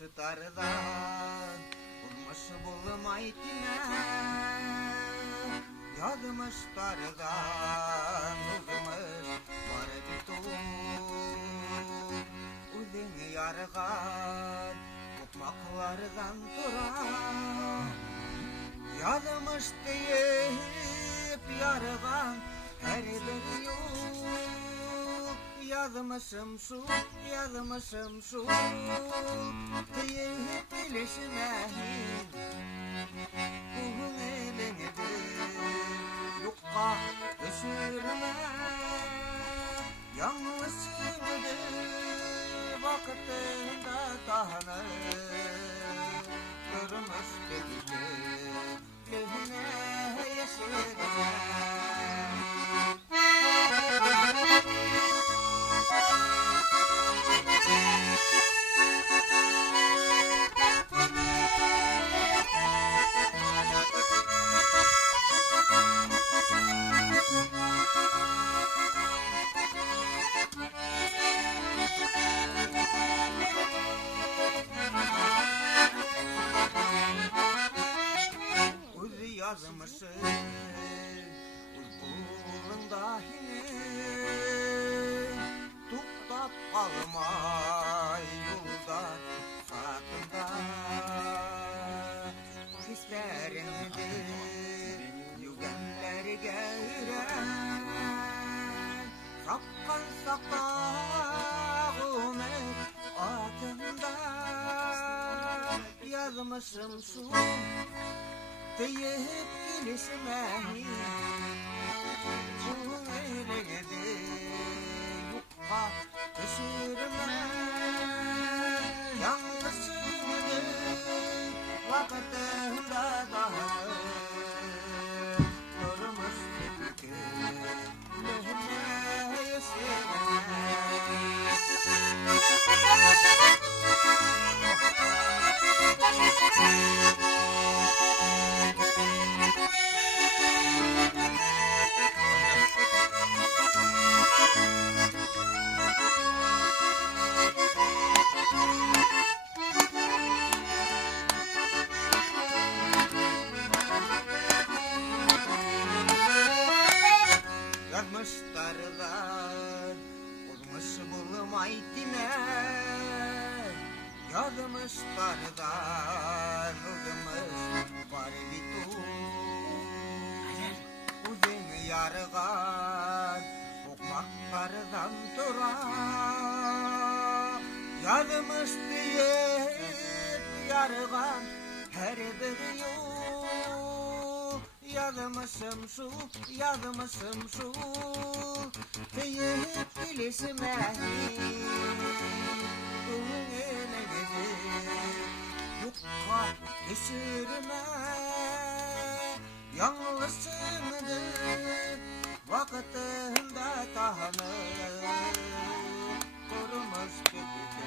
Yazmışlardan olmuş bulmaytine, yazmışlardan olmuş var bitum. Uzun yargan kokmaklardan duran, yazmış deyip yargan her bir yol. Yazmışım şu deyip bilişmeyin, bugün elinizi yokka düşürme. Yanlışımdı vaktinde tanır, durmuş dedi lehine yeşilme. Yazmışım uykulunda tutup kalmay yolda sakında. Hislerinde yügenler gelen, sapkan sakağım atında. Yazmışım şu deyip gelişmeyin, bu elini yukka düşürme. Yanlışımdı vaktinde daha durmuş dedi lehine yeşilme. Yazmışlardan olmuş bulmaytine, yazmışlardan olmuş var bitum. Uzun yargan kokmaklardan duran, yazmış deyip yargan her bir yol. Yazmışım şu deyip bilişmeyin, bugün elinizi yukka düşürme. Yanlışımdı vaktinde tanır, durmuş gitti.